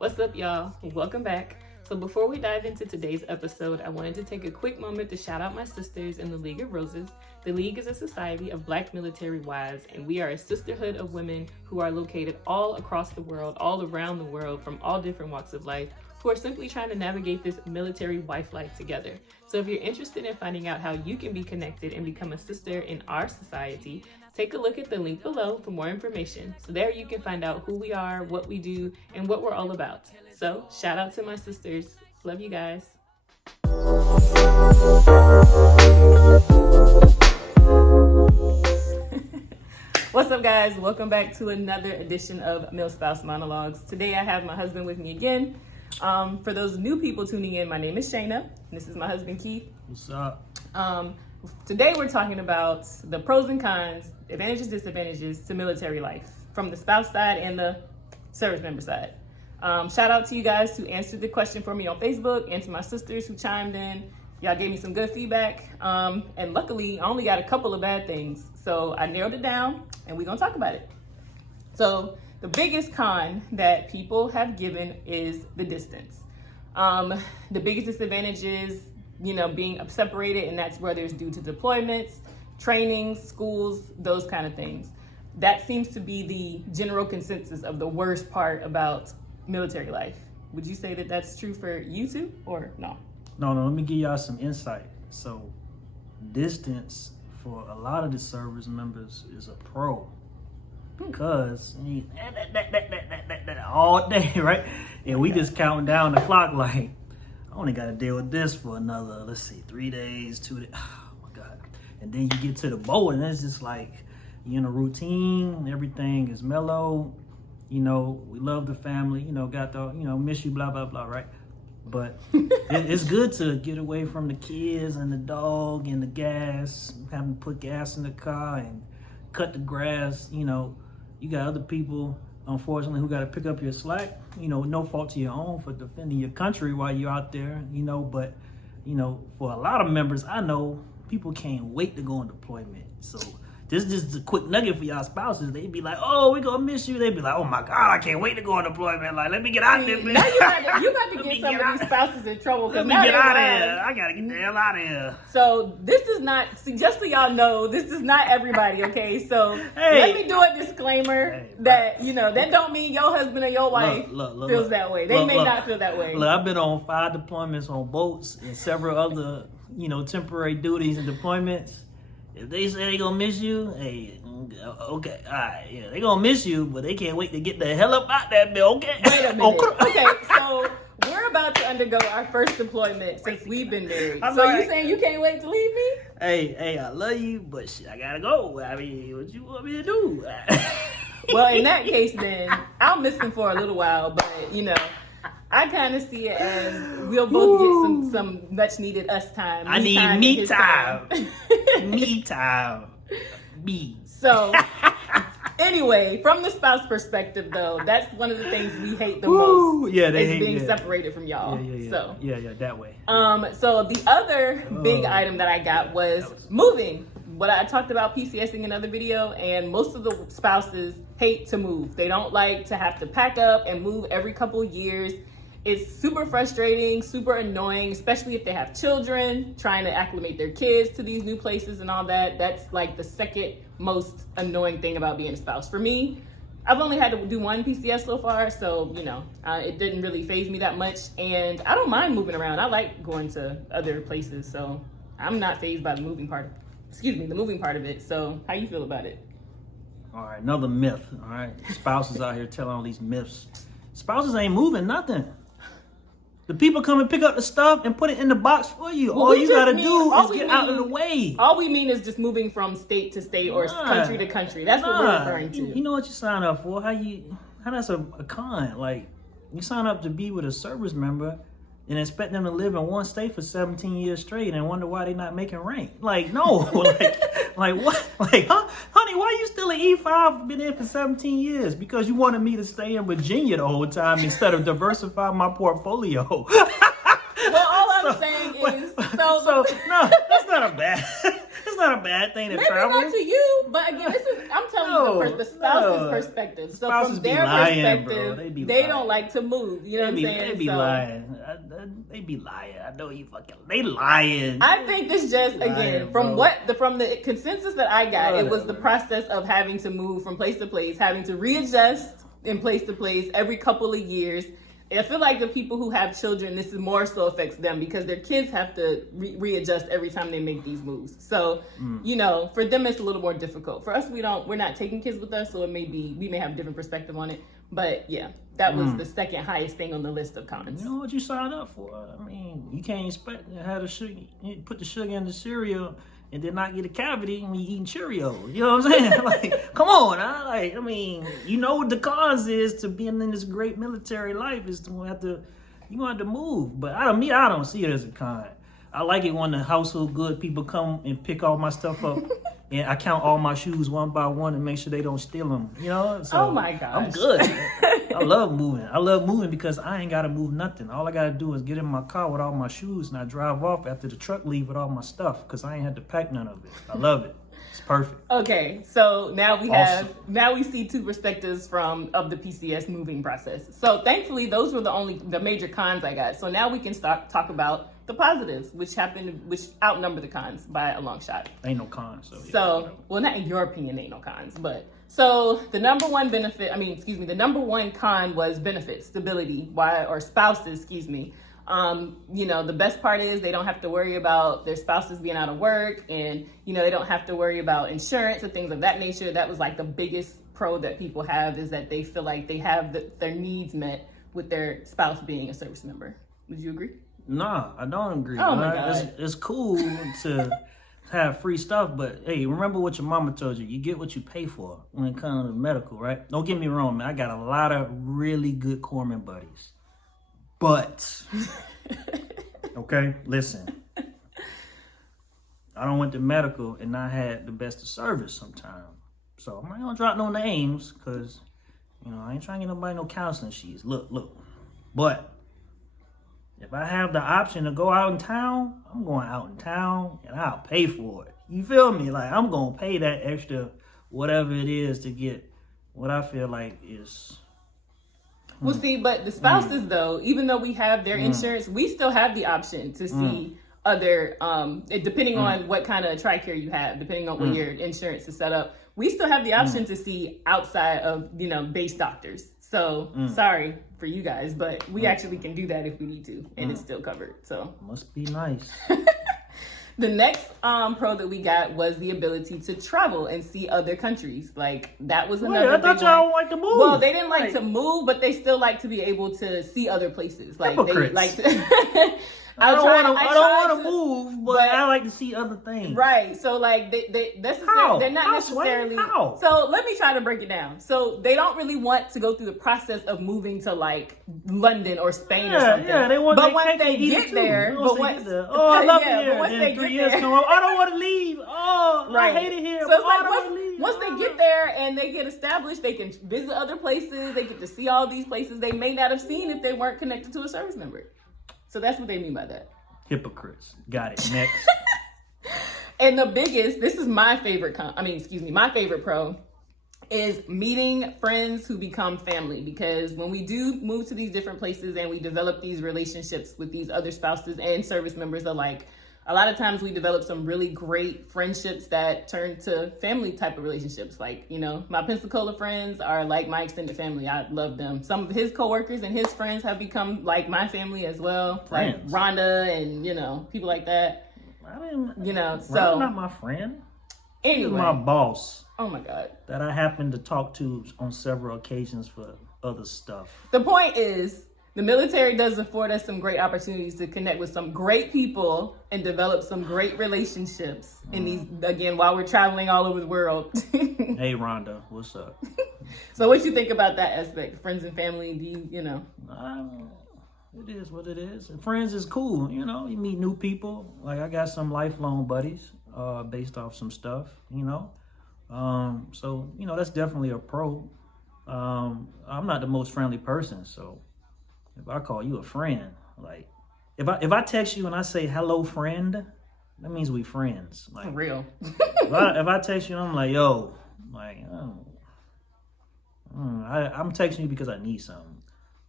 What's up, y'all? Welcome back. So before we dive into today's episode, I wanted to take a quick moment to shout out my sisters in the League of Roses. The League is a society of Black military wives, and we are a sisterhood of women who are located all across the world, all around the world, from all different walks of life, who are simply trying to navigate this military wife life together. So if you're interested in finding out how you can be connected and become a sister in our society, take a look at the link below for more information. So there you can find out who we are, what we do, and what we're all about. So shout out to my sisters. Love you guys. What's up, guys? Welcome back to another edition of Milspouse Monologues. Today I have my husband with me again. For those new people tuning in, my name is Shayna, and this is my husband Keith. What's up? Today we're talking about the pros and cons, advantages, disadvantages to military life from the spouse side and the service member side. Shout out to you guys who answered the question for me on Facebook and to my sisters who chimed in. Y'all gave me some good feedback. And luckily, I only got a couple of bad things. So I narrowed it down and we're gonna talk about it. So the biggest con that people have given is the distance. The biggest disadvantage is, being separated, and that's whether it's due to deployments, trainings, schools, those kind of things. That seems to be the general consensus of the worst part about military life. Would you say that that's true for you two, or no? No, let me give y'all some insight. So, distance for a lot of the service members is a pro. Because all day, right? And we just counting down the clock like, I only got to deal with this for another, 3 days, 2 days. Oh my God. And then you get to the boat and it's just like, you're in a routine, everything is mellow. We love the family, got the, miss you, blah, blah, blah, right? But it's good to get away from the kids and the dog and the gas, having to put gas in the car and cut the grass. You got other people, unfortunately, who got to pick up your slack, no fault to your own for defending your country while you're out there, but, for a lot of members, I know people can't wait to go on deployment. So this is just a quick nugget for y'all spouses. They'd be like, oh, we're going to miss you. They'd be like, oh my God, I can't wait to go on deployment. Like, let me get out of there, man. Now you got to get some of these spouses in trouble. Let me get out of here. I got to get the hell out of here. So this is not, just so y'all know, this is not everybody, okay? So let me do a disclaimer that, that don't mean your husband or your wife feels that way. They may not feel that way. Look, I've been on 5 deployments on boats and several other, temporary duties and deployments. If they say they gonna miss you, hey, okay, all right, yeah, they gonna miss you, but they can't wait to get the hell up out that bill, okay? Wait a minute. Okay, so we're about to undergo our first deployment since we've been married. So you saying you can't wait to leave me? Hey, I love you, but shit, I gotta go. I mean, what you want me to do? Well, in that case, then I'll miss him for a little while, but I kind of see it as we'll both get some much needed us time. I need me time. Me time. Me. So, anyway, from the spouse perspective, though, that's one of the things we hate the most. Yeah, is being separated from y'all. Yeah. So that way. So the other big item that I got was moving. What I talked about PCSing in another video, and most of the spouses hate to move. They don't like to have to pack up and move every couple years. It's super frustrating, super annoying, especially if they have children, trying to acclimate their kids to these new places and all that. That's like the second most annoying thing about being a spouse. For me, I've only had to do one PCS so far, so, it didn't really faze me that much. And I don't mind moving around. I like going to other places, so I'm not fazed by the moving part of it. So how you feel about it? All right, another myth, all right? Spouses out here telling all these myths. Spouses ain't moving nothing. The people come and pick up the stuff and put it in the box for you. All you gotta do is get out of the way. All we mean is just moving from state to state or country to country. That's what we're referring to. You know what you sign up for? How that's a con. Like, you sign up to be with a service member and expect them to live in one state for 17 years straight and wonder why they're not making rank. Like, no. like what? Like, huh? Honey, why you still at E5 been there for 17 years? Because you wanted me to stay in Virginia the whole time instead of diversify my portfolio. Well, all I'm saying is... No, that's not a bad... It's not a bad thing to Maybe travel. not to you, but again, this is I'm telling you the spouse's perspective. So Spouses from be their lying, bro. perspective, They they don't like to move. You know what I'm saying? They be So, lying. They be lying. I know you fucking. They lying. I think this just Lying, again bro. from the consensus that I got, it was the Whatever. process of having to move from place to place, having to readjust in place to place every couple of years. And I feel like the people who have children, this is more so affects them because their kids have to readjust every time they make these moves. So, you know, for them it's a little more difficult. For us, we're not taking kids with us, so we may have a different perspective on it. But yeah, that was the second highest thing on the list of cons. You know what you signed up for. I mean, you can't expect to have the sugar. You put the sugar in the cereal and then not get a cavity when you eating Cheerios. You know what I'm saying? Like, come on, huh? Like, I mean, you know what the cause is to being in this great military life is to have to move. But I don't see it as a con. I like it when the household good people come and pick all my stuff up. And I count all my shoes one by one and make sure they don't steal them. You know? So Oh my gosh. I'm good. I love moving. I love moving because I ain't got to move nothing. All I got to do is get in my car with all my shoes and I drive off after the truck leave with all my stuff because I ain't had to pack none of it. I love it. It's perfect. Okay, so now we see two perspectives of the PCS moving process. So thankfully, those were the major cons I got. So now we can talk about the positives, which outnumber the cons by a long shot. Ain't no cons. So, yeah. So, well, not in your opinion, ain't no cons, but so the number one con was benefits, stability, spouses, you know, the best part is they don't have to worry about their spouses being out of work and, you know, they don't have to worry about insurance and things of that nature. That was like the biggest pro that people have is that they feel like they have their needs met with their spouse being a service member. Would you agree? Nah, I don't agree. Oh my God. It's cool to have free stuff, but hey, remember what your mama told you. You get what you pay for when it comes to medical, right? Don't get me wrong, man. I got a lot of really good corpsman buddies. But, okay, listen. I don't went to medical and I had the best of service sometimes. So I'm not going to drop no names because, you know, I ain't trying to get nobody no counseling sheets. Look. But if I have the option to go out in town, I'm going out in town and I'll pay for it. You feel me? Like, I'm going to pay that extra whatever it is to get what I feel like is... Well, see, but the spouses, though, even though we have their insurance, we still have the option to see other, depending on what kind of TRICARE you have, depending on what your insurance is set up, we still have the option to see outside of, you know, base doctors. So, sorry for you guys, but we actually can do that if we need to, and it's still covered. So, Must be nice. the next pro that we got was the ability to travel and see other countries. Like, that was another I thought big y'all one. like to move. Well, they didn't like to move, but they still like to be able to see other places. Like Hypocrites. they like to. I don't want to to move, but I like to see other things. Right. So like they're not necessarily. How? So let me try to break it down. So they don't really want to go through the process of moving to like London or Spain or something. Yeah, they want. But once they get there, I love it here. But once Then they 3 get years there, come up, I don't want to leave. Oh, right. I hate it here. So it's like I don't wanna leave. once they get there and they get established, they can visit other places. They get to see all these places they may not have seen if they weren't connected to a service member. So that's what they mean by that. Hypocrites. Got it. Next. And the biggest, this is my favorite, my favorite pro is meeting friends who become family. Because when we do move to these different places and we develop these relationships with these other spouses and service members alike, a lot of times we develop some really great friendships that turn to family type of relationships. Like, you know, my Pensacola friends are like my extended family. I love them. Some of his coworkers and his friends have become like my family as well. Friends. Like Rhonda and, you know, people like that. You know, so Rhonda's not my friend. anyway. She's my boss Oh my God. that I happen to talk to on several occasions for other stuff. The point is, the military does afford us some great opportunities to connect with some great people and develop some great relationships in these, again, while we're traveling all over the world. Hey, Rhonda, what's up? So what you think about that aspect? Friends and family, you know? It is what it is. Friends is cool, you know. You meet new people. Like I got some lifelong buddies, based off some stuff, you know. So you know that's definitely a pro. I'm not the most friendly person, so if I call you a friend, like if I text you and I say hello friend, that means we friends. Like, For real. if I text you, I'm like, yo, like, I'm texting you because I need something.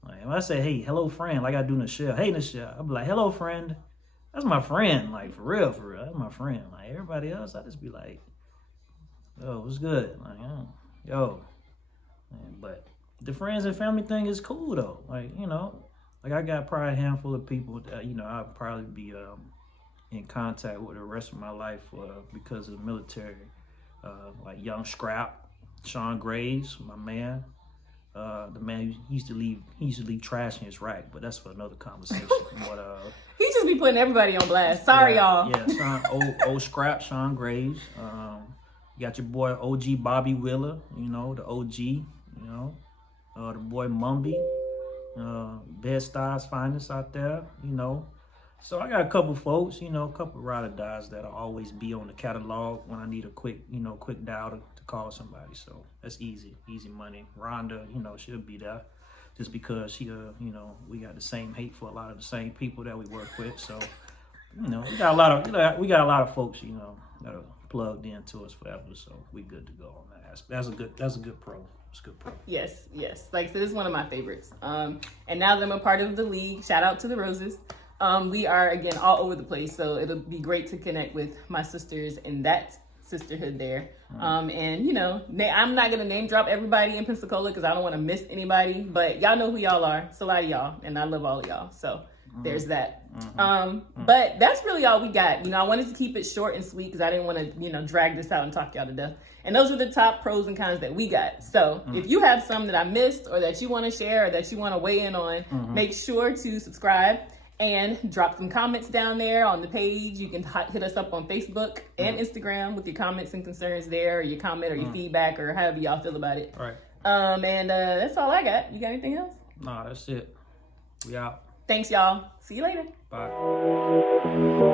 Like, if I say, hey, hello, friend, like I do Nichelle, hey, Nichelle, I'll be like, hello, friend. That's my friend, like, for real, that's my friend. Like, everybody else, I just be like, yo, what's good? Like, yo. But the friends and family thing is cool, though. Like, you know, like, I got probably a handful of people that, you know, I'll probably be in contact with the rest of my life because of the military. Like Young Scrap, Sean Graves, my man. The man he used to leave trash in his rack, but that's for another conversation. But He just be putting everybody on blast. Sorry, y'all. Yeah, Sean, old Scrap, Sean Graves. You got your boy OG Bobby Wheeler, you know, the OG, you know, the boy Mumby, Bed-Stuys finest out there, you know. So I got a couple folks, you know, a couple ride or dies that'll always be on the catalog when I need a quick dial to call somebody. So that's easy money. Rhonda, you know, she'll be there just because she, you know, we got the same hate for a lot of the same people that we work with. So, you know, we got a lot of folks, you know, that are plugged into us forever. So we good to go on that. That's a good pro. It's a good pro. Yes. Like I said, this is one of my favorites. And now that I'm a part of the league, shout out to the Roses. We are, again, all over the place, so it'll be great to connect with my sisters in that sisterhood there. And, you know, I'm not going to name drop everybody in Pensacola because I don't want to miss anybody, but y'all know who y'all are. It's a lot of y'all, and I love all of y'all, so there's that. But that's really all we got. You know, I wanted to keep it short and sweet because I didn't want to, you know, drag this out and talk y'all to death. And those are the top pros and cons that we got. So if you have some that I missed or that you want to share or that you want to weigh in on, make sure to subscribe. And drop some comments down there on the page. You can hit us up on Facebook and Instagram with your comments and concerns there, or your comment or your feedback, or however y'all feel about it. All right. And that's all I got. You got anything else? Nah, that's it. We out. Thanks, y'all. See you later. Bye.